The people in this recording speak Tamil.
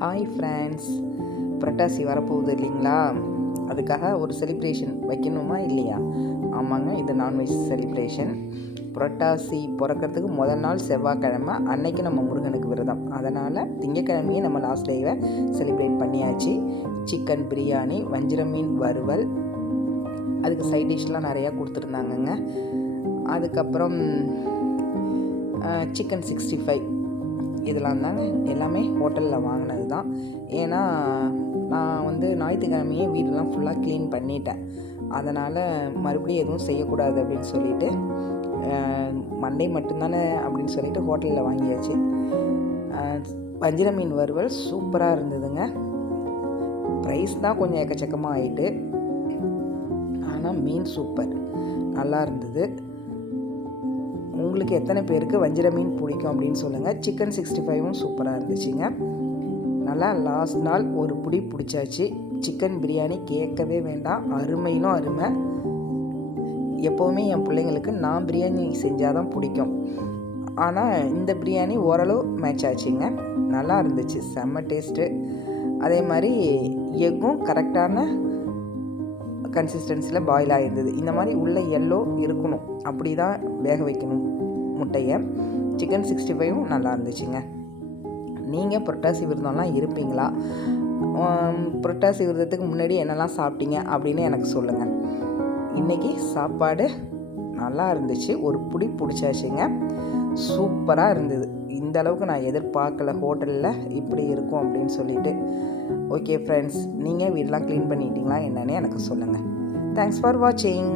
ஹாய் ஃப்ரெண்ட்ஸ், புரட்டாசி வரப்போகுது இல்லைங்களா? அதுக்காக ஒரு செலிப்ரேஷன் வைக்கணுமா இல்லையா? ஆமாங்க, இது நான்வெஜ் செலிப்ரேஷன். புரட்டாசி பிறக்கிறதுக்கு முதல் நாள் செவ்வாய்க்கிழமை, அன்னைக்கு நம்ம முருகனுக்கு விரதம். அதனால் திங்கக்கிழமையே நம்ம லாஸ்ட் டேவை செலிப்ரேட் பண்ணியாச்சு. சிக்கன் பிரியாணி, வஞ்சிரம் மீன் வறுவல், அதுக்கு சைட் டிஷ்லாம் நிறையா கொடுத்துருந்தாங்கங்க. அதுக்கப்புறம் சிக்கன் 65 இதெல்லாம் தாங்க எல்லாமே ஹோட்டலில் வாங்கினது தான். ஏன்னா நான் ஞாயிற்றுக்கிழமையே வீடெல்லாம் ஃபுல்லாக க்ளீன் பண்ணிட்டேன். அதனால் மறுபடியும் எதுவும் செய்யக்கூடாது அப்படின்னு சொல்லிவிட்டு மண்டே மட்டும்தானே அப்படின்னு சொல்லிட்டு ஹோட்டலில் வாங்கியாச்சு. வஞ்சிர மீன் வறுவல் சூப்பராக இருந்ததுங்க. ப்ரைஸ் தான் கொஞ்சம் எக்கச்சக்கமாக ஆகிட்டு, ஆனால் மீன் சூப்பர், நல்லா இருந்தது. உங்களுக்கு எத்தனை பேருக்கு வஞ்சிர மீன் பிடிக்கும் அப்படின்னு சொல்லுங்கள். சிக்கன் 65ம் சூப்பராக இருந்துச்சுங்க. நல்லா லாஸ்ட் நாள் ஒரு பிடி பிடிச்சாச்சு. சிக்கன் பிரியாணி கேட்கவே வேண்டாம், அருமையிலும் அருமை. எப்போவுமே என் பிள்ளைங்களுக்கு நான் பிரியாணி செஞ்சால் தான் பிடிக்கும். ஆனால் இந்த பிரியாணி ஓரளவு மேட்ச் ஆச்சுங்க. நல்லா இருந்துச்சு, செம்ம டேஸ்ட்டு. அதே மாதிரி எக்கும் கரெக்டான கன்சிஸ்டன்சியில் பாயில் ஆகிருந்தது. இந்த மாதிரி உள்ள எல்லோ இருக்கணும், அப்படி தான் வேக வைக்கணும் முட்டையை. சிக்கன் 65ம் நல்லா இருந்துச்சுங்க. நீங்கள் புரட்டாசி விரதம்லாம் இருப்பீங்களா? புரட்டாசி விரதத்துக்கு முன்னாடி என்னெல்லாம் சாப்பிட்டீங்க அப்படின்னு எனக்கு சொல்லுங்கள். இன்றைக்கி சாப்பாடு நல்லா இருந்துச்சு, ஒரு பிடி பிடிச்சாச்சுங்க. சூப்பராக இருந்தது. இந்த அளவுக்கு நான் எதிர்பார்க்கல ஹோட்டலில் இப்படி இருக்கும் அப்படின்னு சொல்லிட்டு. ஓகே ஃப்ரெண்ட்ஸ், நீங்கள் வீடெலாம் க்ளீன் பண்ணிட்டீங்களா என்னன்னு எனக்கு சொல்லுங்கள். தேங்க்ஸ் ஃபார் வாட்சிங்.